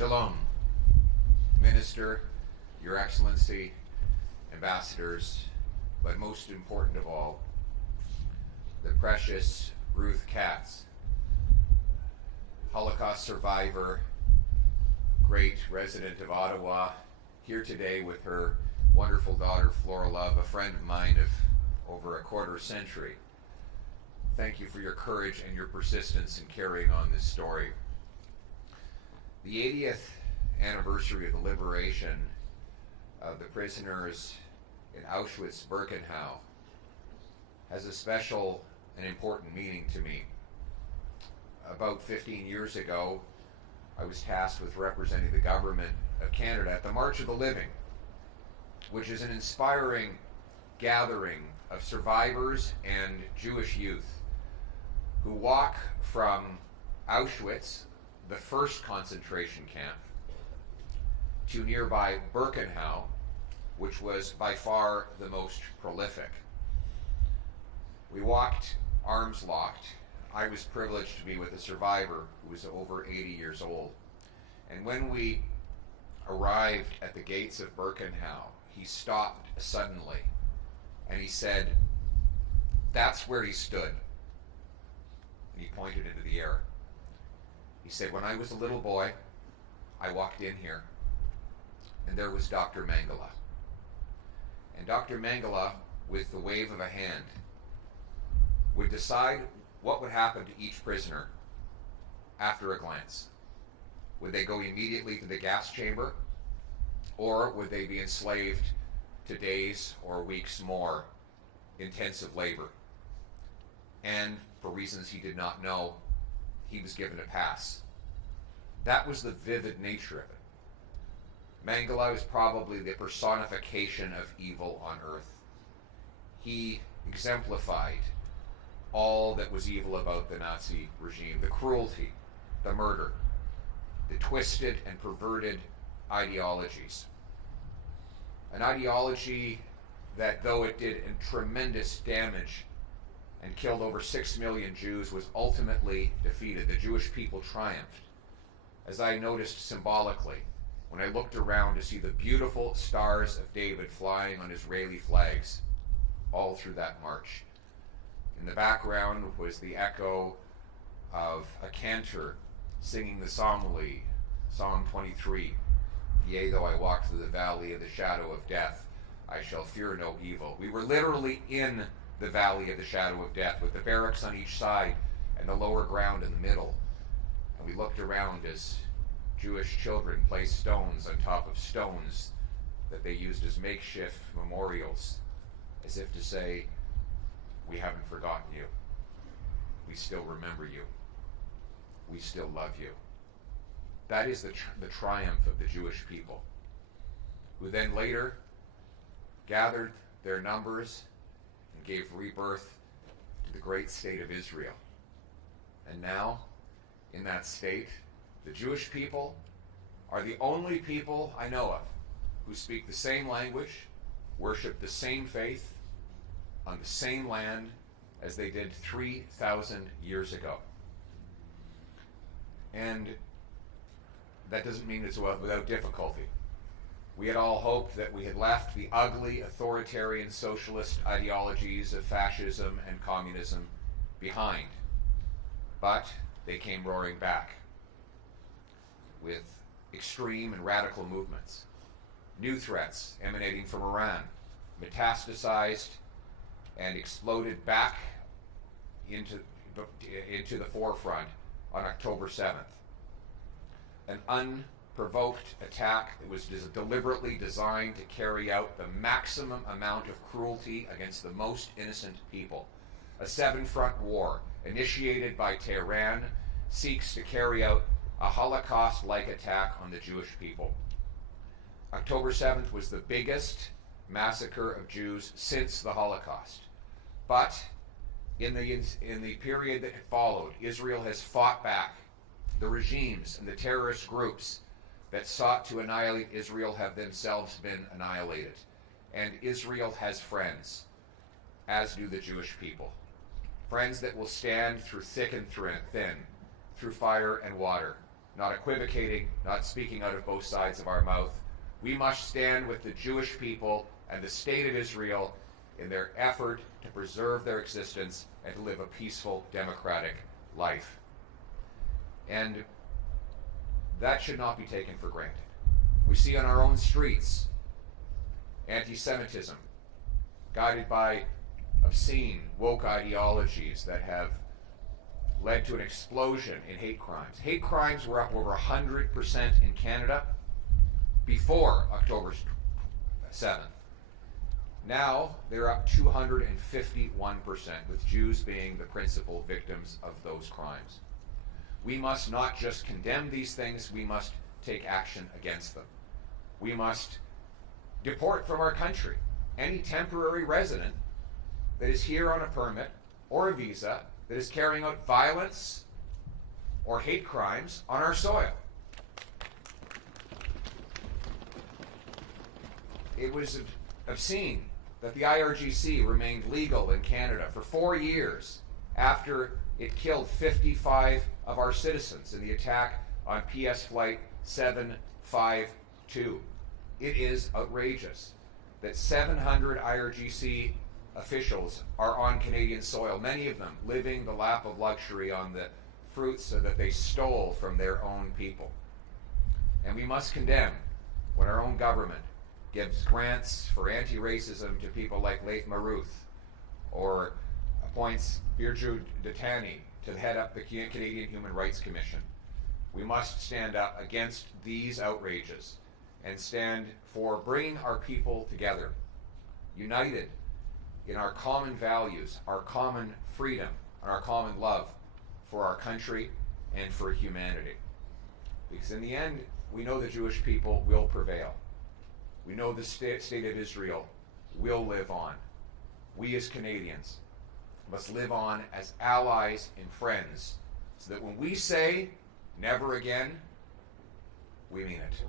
Shalom, Minister, Your Excellency, ambassadors, but most important of all, the precious Ruth Katz, Holocaust survivor, great resident of Ottawa, here today with her wonderful daughter Flora Love, a friend of mine of over a quarter century. Thank you for your courage and your persistence in carrying on this story. The 80th anniversary of the liberation of the prisoners in Auschwitz-Birkenau has a special and important meaning to me. About 15 years ago, I was tasked with representing the government of Canada at the March of the Living, which is an inspiring gathering of survivors and Jewish youth who walk from Auschwitz, the first concentration camp, to nearby Birkenau, which was by far the most prolific. We walked arms locked. I was privileged to be with a survivor who was over 80 years old. And when we arrived at the gates of Birkenau, he stopped suddenly and he said, "That's where he stood." And he pointed into the air. He said, "When I was a little boy, I walked in here and there was Dr. Mengele." And Dr. Mengele, with the wave of a hand, would decide what would happen to each prisoner after a glance. Would they go immediately to the gas chamber, or would they be enslaved to days or weeks more intensive labor? And for reasons he did not know, he was given a pass. That was the vivid nature of it. Mengele was probably the personification of evil on earth. He exemplified all that was evil about the Nazi regime: the cruelty, the murder, the twisted and perverted ideologies. An ideology that, though it did tremendous damage and killed over 6 million Jews, was ultimately defeated. The Jewish people triumphed. As I noticed symbolically, when I looked around to see the beautiful stars of David flying on Israeli flags all through that march. In the background was the echo of a cantor singing the psalmody, Psalm 23. "Yea, though I walk through the valley of the shadow of death, I shall fear no evil." We were literally in the valley of the shadow of death, with the barracks on each side and the lower ground in the middle. And we looked around as Jewish children placed stones on top of stones that they used as makeshift memorials, as if to say, "We haven't forgotten you. We still remember you. We still love you." That is the triumph of the Jewish people, who then later gathered their numbers and gave rebirth to the great state of Israel. And now, in that state, the Jewish people are the only people I know of who speak the same language, worship the same faith, on the same land as they did 3,000 years ago. And that doesn't mean it's without difficulty. We had all hoped that we had left the ugly, authoritarian, socialist ideologies of fascism and communism behind. But they came roaring back with extreme and radical movements. New threats emanating from Iran metastasized and exploded back into the forefront on October 7th. An unprovoked attack that was deliberately designed to carry out the maximum amount of cruelty against the most innocent people. A 7-front war initiated by Tehran seeks to carry out a Holocaust-like attack on the Jewish people. October 7th was the biggest massacre of Jews since the Holocaust. But in the period that followed, Israel has fought back. The regimes and the terrorist groups that sought to annihilate Israel have themselves been annihilated. And Israel has friends, as do the Jewish people. Friends that will stand through thick and thin, through fire and water, not equivocating, not speaking out of both sides of our mouth. We must stand with the Jewish people and the state of Israel in their effort to preserve their existence and to live a peaceful, democratic life. And that should not be taken for granted. We see on our own streets anti-Semitism, guided by obscene, woke ideologies that have led to an explosion in hate crimes. Hate crimes were up over 100% in Canada before October 7th. Now they're up 251%, with Jews being the principal victims of those crimes. We must not just condemn these things, we must take action against them. We must deport from our country any temporary resident that is here on a permit or a visa that is carrying out violence or hate crimes on our soil. It was obscene that the IRGC remained legal in Canada for 4 years after it killed 55 of our citizens in the attack on PS Flight 752. It is outrageous that 700 IRGC officials are on Canadian soil, many of them living the lap of luxury on the fruits that they stole from their own people. And we must condemn when our own government gives grants for anti-racism to people like Leif Maruth, or appoints Birju Datani to head up the Canadian Human Rights Commission. We must stand up against these outrages and stand for bringing our people together, united in our common values, our common freedom, and our common love for our country and for humanity. Because in the end, we know the Jewish people will prevail. We know the state of Israel will live on. We as Canadians must live on as allies and friends, so that when we say never again, we mean it.